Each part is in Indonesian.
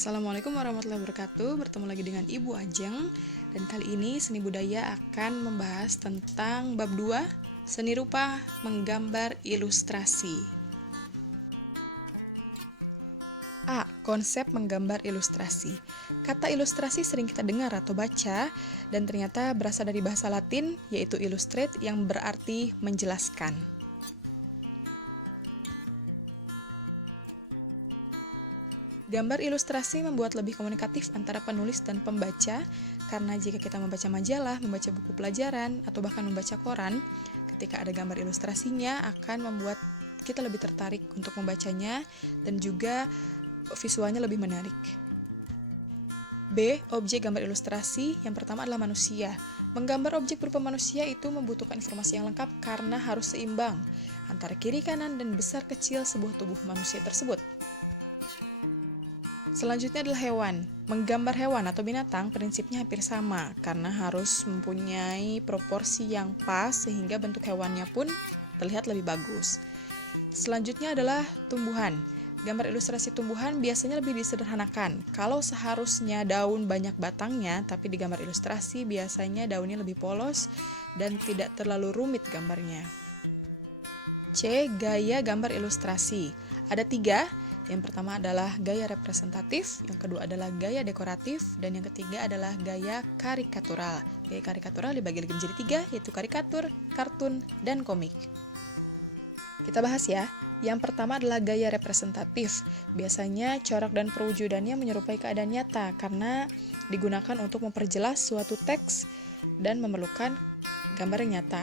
Assalamualaikum warahmatullahi wabarakatuh. Bertemu lagi dengan Ibu Ajeng. Dan kali ini Seni Budaya akan membahas tentang bab 2, Seni Rupa Menggambar Ilustrasi. A. Konsep menggambar ilustrasi. Kata ilustrasi sering kita dengar atau baca dan ternyata berasal dari bahasa Latin yaitu illustrate yang berarti menjelaskan. Gambar ilustrasi membuat lebih komunikatif antara penulis dan pembaca, karena jika kita membaca majalah, membaca buku pelajaran, atau bahkan membaca koran, ketika ada gambar ilustrasinya akan membuat kita lebih tertarik untuk membacanya dan juga visualnya lebih menarik. B. Objek gambar ilustrasi. Yang pertama adalah manusia. Menggambar objek berupa manusia itu membutuhkan informasi yang lengkap karena harus seimbang antara kiri kanan dan besar kecil sebuah tubuh manusia tersebut. Selanjutnya adalah hewan. Menggambar hewan atau binatang prinsipnya hampir sama karena harus mempunyai proporsi yang pas sehingga bentuk hewannya pun terlihat lebih bagus. Selanjutnya adalah tumbuhan. Gambar ilustrasi tumbuhan biasanya lebih disederhanakan. Kalau seharusnya daun banyak batangnya, tapi di gambar ilustrasi biasanya daunnya lebih polos dan tidak terlalu rumit gambarnya. C. Gaya gambar ilustrasi. Ada 3. Yang pertama adalah gaya representatif, yang kedua adalah gaya dekoratif, dan yang ketiga adalah gaya karikatural. Gaya karikatural dibagi lagi menjadi 3, yaitu karikatur, kartun, dan komik. Kita bahas ya. Yang pertama adalah gaya representatif. Biasanya corak dan perwujudannya menyerupai keadaan nyata karena digunakan untuk memperjelas suatu teks dan memerlukan gambar yang nyata.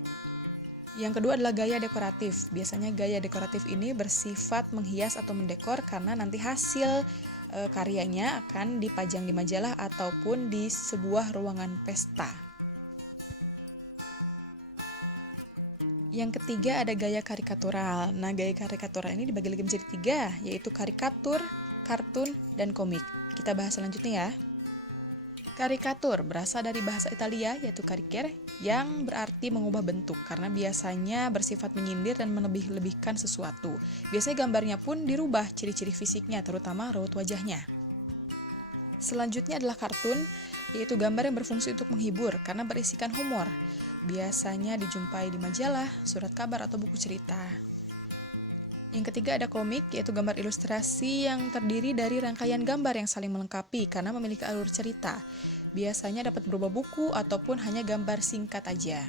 Yang kedua adalah gaya dekoratif. Biasanya gaya dekoratif ini bersifat menghias atau mendekor karena nanti hasil karyanya akan dipajang di majalah ataupun di sebuah ruangan pesta. Yang ketiga ada gaya karikatural. Nah, gaya karikatural ini dibagi lagi menjadi 3, yaitu karikatur, kartun, dan komik. Kita bahas selanjutnya ya. Karikatur berasal dari bahasa Italia yaitu caricere yang berarti mengubah bentuk karena biasanya bersifat menyindir dan melebih-lebihkan sesuatu. Biasanya gambarnya pun dirubah ciri-ciri fisiknya terutama raut wajahnya. Selanjutnya adalah kartun yaitu gambar yang berfungsi untuk menghibur karena berisikan humor. Biasanya dijumpai di majalah, surat kabar atau buku cerita. Yang ketiga ada komik, yaitu gambar ilustrasi yang terdiri dari rangkaian gambar yang saling melengkapi karena memiliki alur cerita. Biasanya dapat berupa buku ataupun hanya gambar singkat aja.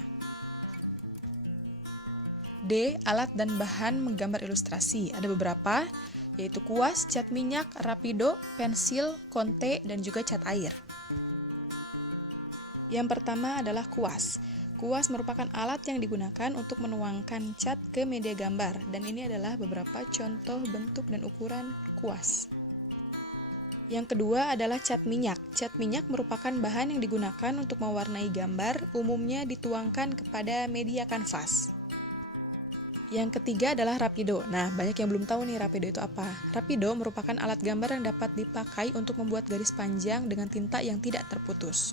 D. Alat dan bahan menggambar ilustrasi. Ada beberapa, yaitu kuas, cat minyak, rapido, pensil, konte, dan juga cat air. Yang pertama adalah kuas. Kuas merupakan alat yang digunakan untuk menuangkan cat ke media gambar, dan ini adalah beberapa contoh bentuk dan ukuran kuas. Yang kedua adalah cat minyak. Cat minyak merupakan bahan yang digunakan untuk mewarnai gambar, umumnya dituangkan kepada media kanvas. Yang ketiga adalah rapido. Nah, banyak yang belum tahu nih rapido itu apa. Rapido merupakan alat gambar yang dapat dipakai untuk membuat garis panjang dengan tinta yang tidak terputus.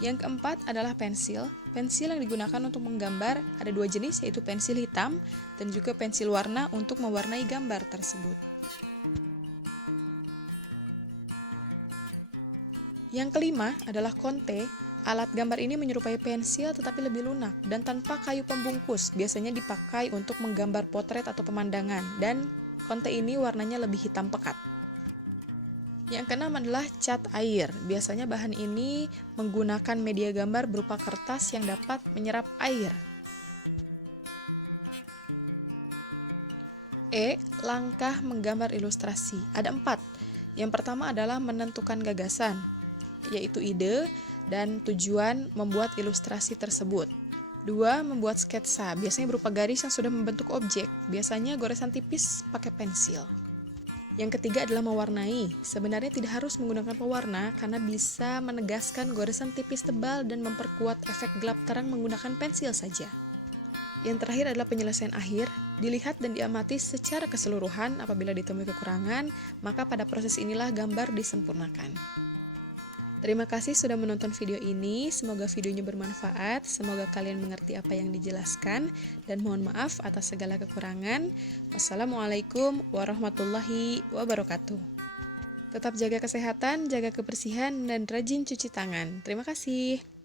Yang keempat adalah pensil. Pensil yang digunakan untuk menggambar ada 2 jenis, yaitu pensil hitam dan juga pensil warna untuk mewarnai gambar tersebut. Yang kelima adalah konte. Alat gambar ini menyerupai pensil tetapi lebih lunak dan tanpa kayu pembungkus. Biasanya dipakai untuk menggambar potret atau pemandangan dan konte ini warnanya lebih hitam pekat. Yang keenam adalah cat air. Biasanya bahan ini menggunakan media gambar berupa kertas yang dapat menyerap air. E. Langkah menggambar ilustrasi. Ada 4. Yang pertama adalah menentukan gagasan, yaitu ide dan tujuan membuat ilustrasi tersebut. 2. Membuat sketsa. Biasanya berupa garis yang sudah membentuk objek. Biasanya goresan tipis pakai pensil. Yang ketiga adalah mewarnai. Sebenarnya tidak harus menggunakan pewarna karena bisa menegaskan goresan tipis tebal dan memperkuat efek gelap terang menggunakan pensil saja. Yang terakhir adalah penyelesaian akhir. Dilihat dan diamati secara keseluruhan. Apabila ditemui kekurangan, maka pada proses inilah gambar disempurnakan. Terima kasih sudah menonton video ini, semoga videonya bermanfaat, semoga kalian mengerti apa yang dijelaskan, dan mohon maaf atas segala kekurangan. Wassalamualaikum warahmatullahi wabarakatuh. Tetap jaga kesehatan, jaga kebersihan, dan rajin cuci tangan. Terima kasih.